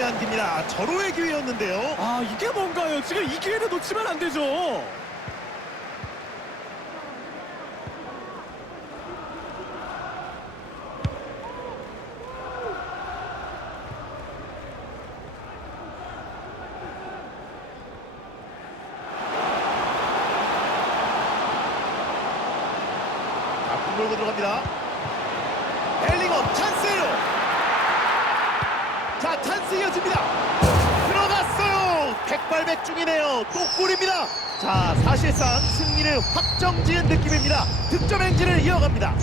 남깁니다. 절호의 기회였는데요. 아 이게 뭔가요? 지금 이 기회를 놓치면 안 되죠. 몰고 들어갑니다. 벨링엄 찬스예요. 자, 찬스 이어집니다. 들어갔어요. 백발백중이네요. 또 골입니다. 자, 사실상 승리를 확정 지은 느낌입니다. 득점 행진을 이어갑니다.